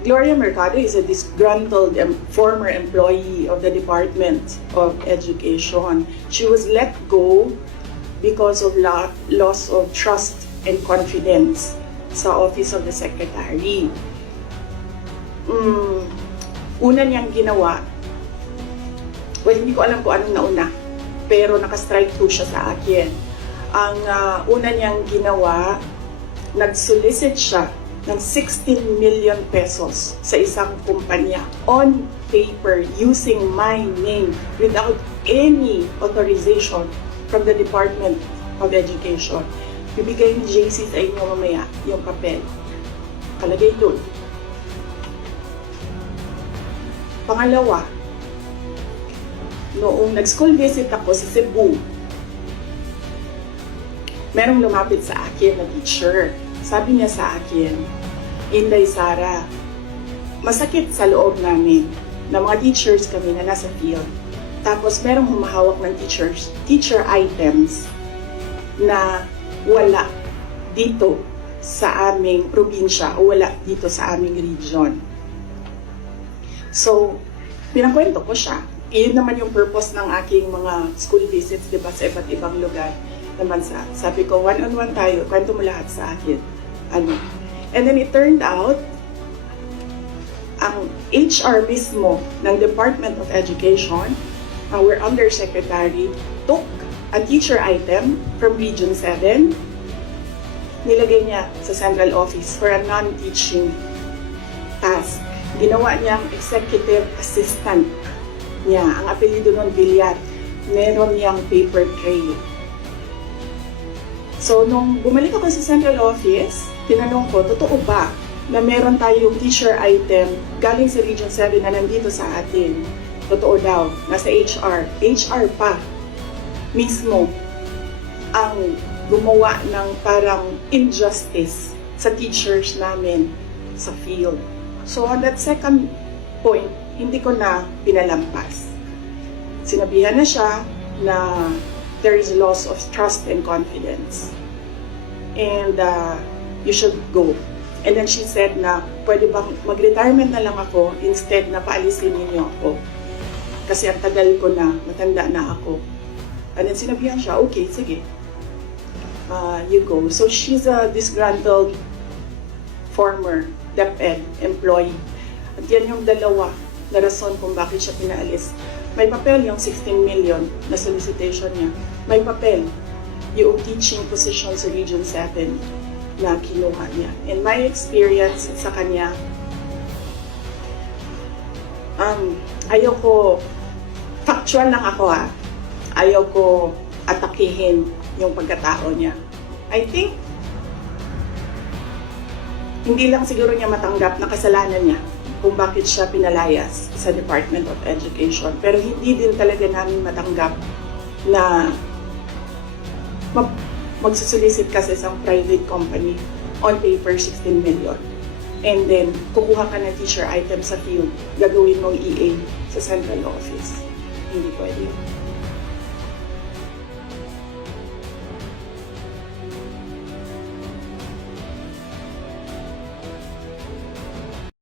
Gloria Mercado is a disgruntled former employee of the Department of Education. She was let go because of loss of trust and confidence sa Office of the Secretary. Una niyang ginawa, well, hindi ko alam kung anong nauna, pero naka-strike 2 siya sa akin. Ang una niyang ginawa, nag-solicit siya ng 16 million pesos sa isang kumpanya on paper using my name without any authorization from the Department of Education. Bibigay ni JC sa inyo mamaya yung papel. Kalagay doon. Pangalawa, noong nag-school visit ako sa Cebu, merong lumapit sa akin na teacher. Sabi niya sa akin, Inday Sara, masakit sa loob namin na mga teachers kami na nasa field. Tapos merong humahawak ng teacher items na wala dito sa aming probinsya o wala dito sa aming region. So, pinakwento ko siya. Iyon naman yung purpose ng aking mga school visits, di ba, sa iba't ibang lugar naman sa. Sabi ko, one-on-one tayo, kwento mo lahat sa akin. And then it turned out, ang HR mismo ng Department of Education, our undersecretary, took a teacher item from Region 7, nilagay niya sa central office for a non-teaching task. Ginawa niyang executive assistant niya. Ang apelido nun, Villar. Meron niyang paper trail. So, nung bumalik ako sa central office, tinanong ko, totoo ba na meron tayong teacher item galing sa Region 7 na nandito sa atin? Totoo daw, nasa HR. HR pa mismo ang gumawa ng parang injustice sa teachers namin sa field. So, on that second point, hindi ko na pinalampas. Sinabihan na siya na there is loss of trust and confidence. And you should go. And then she said na, pwede bang mag-retirement na lang ako instead na paalisin ninyo ako. Kasi ang tagal ko na, matanda na ako. And then sinabihan siya, okay, sige. You go. So she's a disgruntled former DepEd employee. At yan yung dalawa na rason kung bakit siya pinaalis. May papel yung 16 million na solicitation niya. May papel yung teaching position sa Region 7 na kinuha niya. In my experience sa kanya, ayoko, factual lang ako ayoko atakihin yung pagkatao niya. I think, hindi lang siguro niya matanggap na kasalanan niya kung bakit siya pinalayas sa Department of Education. Pero hindi din talaga namin matanggap na magsusulisit ka sa isang private company on paper 16 million. And then, kukuha ka ng teacher item sa field, gagawin mong EA sa central office. Hindi pwede.